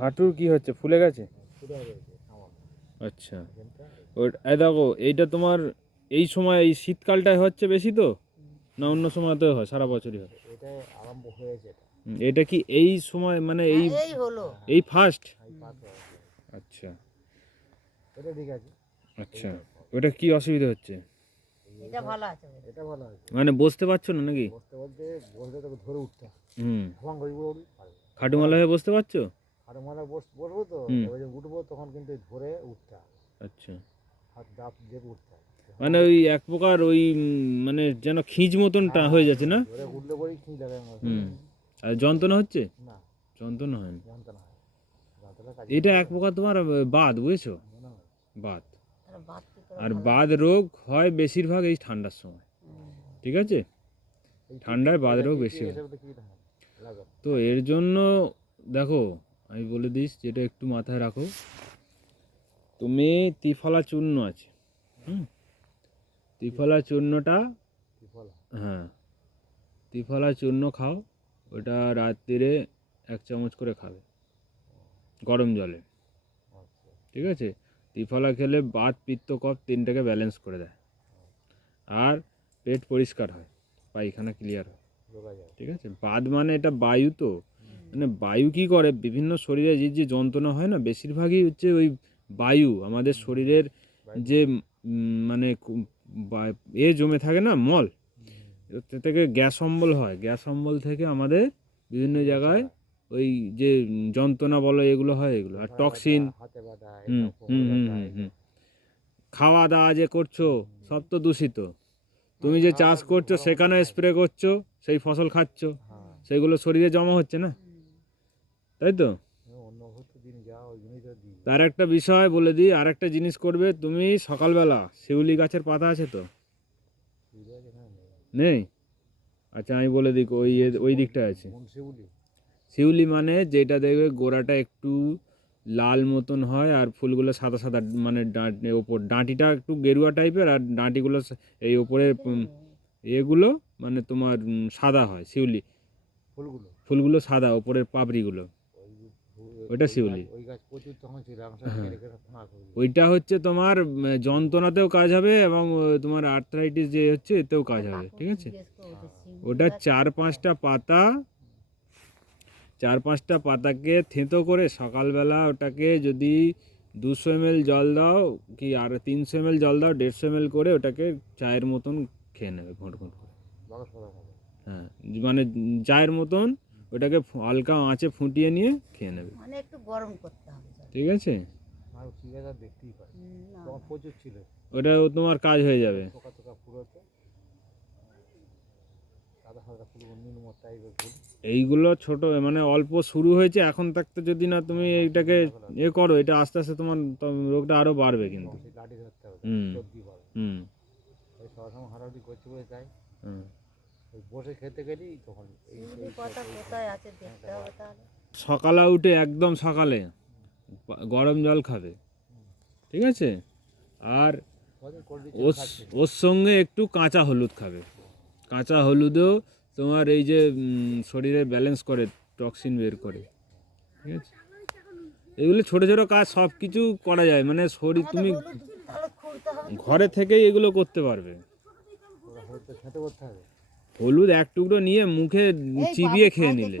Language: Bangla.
হাঁটুর কি হচ্ছে, ফুলে গেছে? আচ্ছা, এই দেখো এইটা তোমার এই সময় এই শীতকালটায় হচ্ছে বেশি তো, না অন্য সময়তেও হয়, সারা বছরই হয়? এটা কি এই সময় মানে এই ফার্স্ট? আচ্ছা আচ্ছা, ওটা কি অসুবিধা হচ্ছে? মানে বসতে পারছো না নাকি? হুম, খাটুমালা হয়ে বসতে পারছো? আচ্ছা, মানে ওই এক প্রকার ওই মানে যেন খিঁচ মতনটা হয়ে যাচ্ছে না? হুম, আর যন্ত্রণা হচ্ছে? যন্ত্রণা হয়নি। এটা এক প্রকার তোমার বাত, বুঝেছো? বাত। আর বাত রোগ হয় বেশিরভাগ এই ঠান্ডার সময়, ঠিক আছে? ঠান্ডায় বাত রোগ বেশি হয়। তো এর জন্য দেখো আমি বলে দিস, যেটা একটু মাথায় রাখো, তুমি ত্রিফলা চূর্ণ আছে, ত্রিফলা চূর্ণটা, হ্যাঁ ত্রিফলা চূর্ণ খাও, ওটা রাত্রিরে 1 চামচ করে খাবে গরম জলে, ঠিক আছে? ত্রিফলা খেলে বাত পিত্ত কফ তিনটাকে ব্যালেন্স করে দেয়, আর পেট পরিষ্কার হয়, পায়খানা ক্লিয়ার হয়, ঠিক আছে? বাত মানে এটা বায়ু, তো মানে বায়ু কি করে বিভিন্ন শরীরে যে যন্ত্রণা হয় না, বেশিরভাগই হচ্ছে ওই বায়ু আমাদের শরীরের যে মানে জমে থাকে না, মল, এর থেকে গ্যাস অম্বল হয়, গ্যাস অম্বল থেকে আমাদের বিভিন্ন জায়গায় ওই যে যন্ত্রণা বলো এগুলো হয়, এগুলো আর টক্সিন। হুম হুম হুম হুম হুম খাওয়া দাওয়া যে করছো সব তো দূষিত, তুমি যে চাষ করছো সেখানে স্প্রে করছো, সেই ফসল খাচ্ছো, সেগুলো শরীরে জমা হচ্ছে না, তাই তো? তার একটা বিষয় বলে দিই, আর একটা জিনিস করবে তুমি সকালবেলা, শিউলি গাছের পাতা আছে তো? নেই? আচ্ছা আমি বলে দিই, ওই দিকটা আছে শিউলি, মানে যেটা দেখবে গোড়াটা একটু লাল মতন হয় আর ফুলগুলো সাদা সাদা, মানে ওপর ডাঁটিটা একটু গেরুয়া টাইপের, আর ডাঁটিগুলো এই ওপরের এগুলো মানে তোমার সাদা হয়, শিউলি ফুলগুলো সাদা, ওপরের পাপড়িগুলো, ওইটা শিউলি। ওইটা হচ্ছে তোমার যন্ত্রণাতেও কাজ হবে, এবং তোমার আর্থ্রাইটিস যে হচ্ছে এতেও কাজ হবে, ঠিক আছে? ওটা 4-5টা পাতা, 4-5টা পাতাকে থেঁতো করে সকালবেলা ওটাকে যদি 200 ml জল দাও, কি আর 300 ml জল দাও, 150 ml করে ওটাকে চায়ের মতন খেয়ে নেবে, ঘন্ট ঘন্ট করে। হ্যাঁ, মানে চায়ের মতন ওটাকে হালকা আঁচে ফুটিয়ে নিয়ে খেয়ে নেবে, মানে একটু গরম করতে হবে, ঠিক আছে? ওটাও তোমার কাজ হয়ে যাবে। এইগুলো ছোট মানে অল্প শুরু হয়েছে এখন থাকতে, যদি না তুমি এইটাকে করো, এটা আস্তে আস্তে তোমার রোগটা আরো বাড়বে কিন্তু। হুম হুম সকালে উঠে একদম সকালে গরম জল খাবে, ঠিক আছে? আর ওর সঙ্গে একটু কাঁচা হলুদ খাবে, কাঁচা হলুদও তোমার এই যে শরীরে ব্যালেন্স করে, টক্সিন বের করে, ঠিক আছে? এগুলো ছোটো ছোটো কাজ, সব কিছু করা যায়, মানে শরীর তুমি ঘরে থেকেই এগুলো করতে পারবে। হলুদ এক টুকরো নিয়ে মুখে চিবিয়ে খেয়ে নিলে,